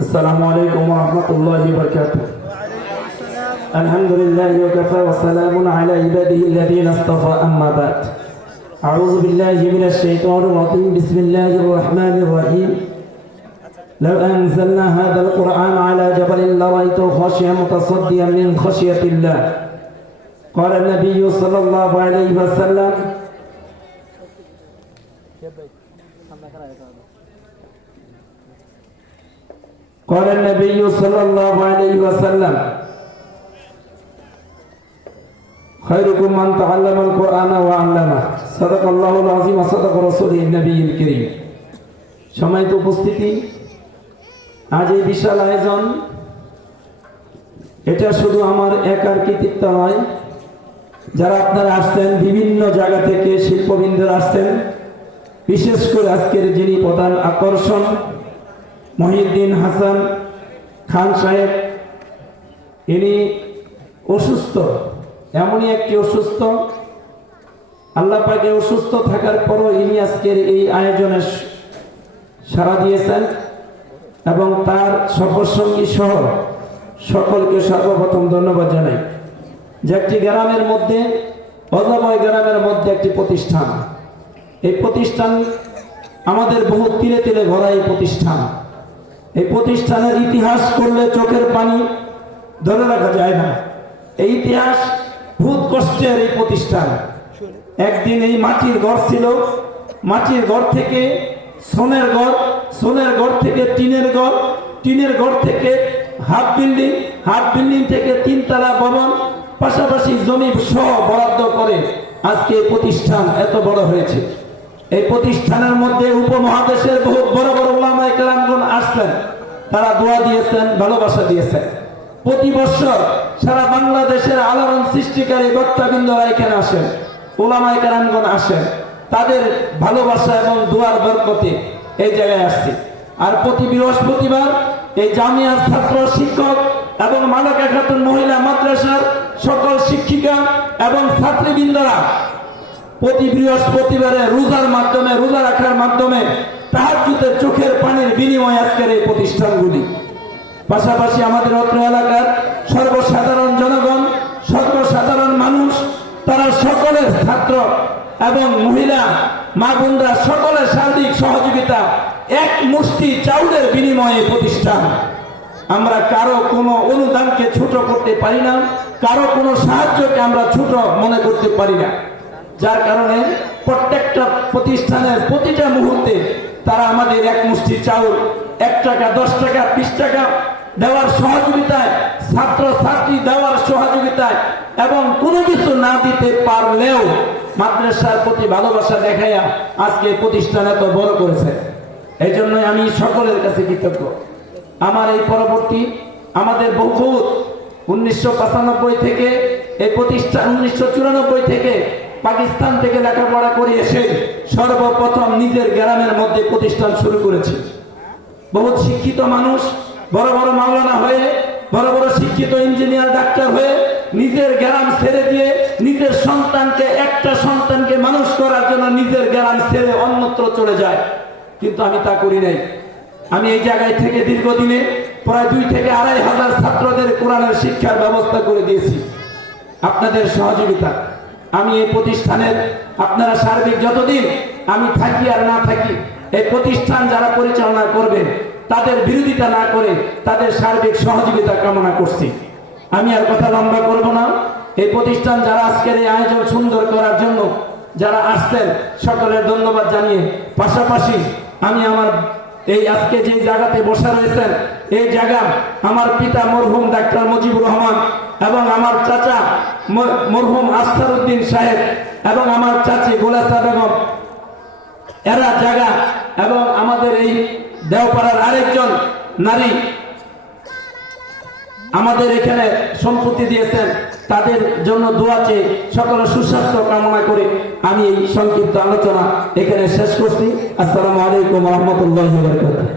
السلام عليكم ورحمة الله وبركاته. الحمد لله وكفى وسلام على عباده الذين اصطفى أما بعد. أعوذ بالله من الشيطان الرجيم. بسم الله الرحمن الرحيم. لو أنزلنا هذا القرآن على جبل لرأيته خاشعا متصدعا من خشية الله. قال النبي صلى الله عليه وسلم قال النبي صلى الله عليه وسلم خيركم من تعلم القرآن وعلمه. صدق الله العظيم وصدق رسوله النبي الكريم. সম্মানিত উপস্থিতি, আজ এই বিশাল আয়োজন এটা শুধু আমার একার কৃতিত্ব নয়। যারা আপনারা আসছেন বিভিন্ন জায়গা থেকে, শিল্পবৃন্দরা আসছেন, বিশেষ করে আজকের যিনি প্রধান আকর্ষণ মহিউদ্দিন হাসান খান সাহেব, ইনি অসুস্থ, এমনই একটি অসুস্থ, আল্লাহ পাকে অসুস্থ থাকার পরও ইনি আজকের এই আয়োজনে সাড়া দিয়েছেন এবং তার সফরসঙ্গী সহ সকলকে সর্বপ্রথম ধন্যবাদ জানাই। যে একটি গ্রামের মধ্যে, অজবয় গ্রামের মধ্যে একটি প্রতিষ্ঠান, এই প্রতিষ্ঠান আমাদের বহু তিলে তিলে ভরা এই প্রতিষ্ঠান। এই প্রতিষ্ঠানের ইতিহাস করলে চোখের পানি ধরে রাখা যায় না। এই ইতিহাস ভূত কষ্টের এই প্রতিষ্ঠান। একদিন এই মাটির ঘর ছিল, মাটির ঘর থেকে সোনের ঘর, সোনের ঘর থেকে টিনের ঘর, টিনের ঘর থেকে হাফ বিল্ডিং, হাফ বিল্ডিং থেকে তিনতলা ভবন, পাশাপাশি জমি সহ বরাদ্দ করে আজকে এই প্রতিষ্ঠান এত বড় হয়েছে। এই প্রতিষ্ঠানের মধ্যে উপমহাদেশের বহু বড় বড় ওলামায়ে কেরামগণ আসছেন, তারা দোয়া দিয়েছেন, ভালোবাসা দিয়েছেন। প্রতি বছর সারা বাংলাদেশের আলোড়ন সৃষ্টিকারী বক্তাবৃন্দরা এখানে আসেন, ওলামায়ে কেরামগণ আসেন, তাদের ভালোবাসা এবং দোয়ার বরকতে এই জায়গায় আসছে। আর প্রতি বৃহস্পতিবার এই জামিয়ার ছাত্র, শিক্ষক এবং মালাকা খাতুন মহিলা মাদ্রাসার সকল শিক্ষিকা এবং ছাত্রীবৃন্দরা প্রতি বৃহস্পতিবারে রোজার মাধ্যমে, রোজা রাখার মাধ্যমে তাহাজ্জুদের চোখের পানির বিনিময়ে আজকের এই প্রতিষ্ঠানগুলি। পাশাপাশি আমাদের অত্র এলাকার সর্বসাধারণ জনগণ, সর্বসাধারণ মানুষ, তারা সকলের ছাত্র এবং মহিলা মা বোনরা সকলের সার্বিক সহযোগিতা, এক মুষ্টি চাউলের বিনিময়ে প্রতিষ্ঠান। আমরা কারো কোনো অনুদানকে ছোট করতে পারি না, কারো কোনো সাহায্যকে আমরা ছোট মনে করতে পারি না। যার কারণে প্রত্যেকটা প্রতিষ্ঠানের প্রতিটা মুহূর্তে তারা আমাদের এক মুষ্টি চাউল, 1 টাকা, 10 টাকা, 20 টাকা দেওয়ার সহযোগিতায়, ছাত্র ছাত্রী দেওয়ার সহযোগিতায় এবং কোনো কিছু না দিতে পারলেও মাদ্রাসার প্রতি ভালোবাসা দেখাইয়া আজকে প্রতিষ্ঠান এত বড় করেছে। এই জন্যই আমি সকলের কাছে কৃতজ্ঞ। আমার এই পরবর্তী আমাদের বহুত 1995 থেকে এই প্রতিষ্ঠান, 1994 থেকে পাকিস্তান থেকে লেখাপড়া করে এসে সর্বপ্রথম নিজের গ্রামের মধ্যে প্রতিষ্ঠান শুরু করেছি। বহুত শিক্ষিত মানুষ, বড় বড় মাওলানা হয়ে, বড় বড় শিক্ষিত ইঞ্জিনিয়ার, ডাক্তার হয়ে নিজের গ্রাম ছেড়ে দিয়ে নিজের সন্তানকে, একটা সন্তানকে মানুষ করার জন্য নিজের গ্রাম ছেড়ে অন্যত্র চলে যায়। কিন্তু আমি তা করি নাই। আমি এই জায়গায় থেকে দীর্ঘদিনে প্রায় 2 থেকে 2.5 হাজার ছাত্রদের কোরআনের শিক্ষার ব্যবস্থা করে দিয়েছি আপনাদের সহযোগিতা। আমি এই প্রতিষ্ঠানের, আপনারা সার্বিক যতদিন আমি থাকি আর না থাকি, এই প্রতিষ্ঠান যারা পরিচালনা করবেন তাদের বিরোধিতা না করে তাদের সার্বিক সহযোগিতা কামনা করছি। আমি আর কথা লম্বা করব না। এই প্রতিষ্ঠান যারা আজকের এই আয়োজন সুন্দর করার জন্য যারা আসছেন সকলের ধন্যবাদ জানিয়ে, পাশাপাশি আমি আমার এই আজকে যে জায়গাতে বসা রয়েছেন, এই জায়গা আমার পিতা মরহুম ডাক্তার মুজিবুর রহমান এবং আমার চাচা মরহুম আখতার উদ্দিন সাহেব এবং আমার চাচি গোলাসা বেগম, এরা জায়গা এবং আমাদের এই দেওপাড়ার আরেকজন নারী আমাদের এখানে সম্পত্তি দিয়েছেন, তাদের জন্য দোয়া চেয়ে সকলের সুস্বাস্থ্য কামনা করে আমি এই সংক্ষিপ্ত আলোচনা এখানে শেষ করছি। আসসালামু আলাইকুম ওয়া রাহমাতুল্লাহি ওয়া বারাকাতুহু।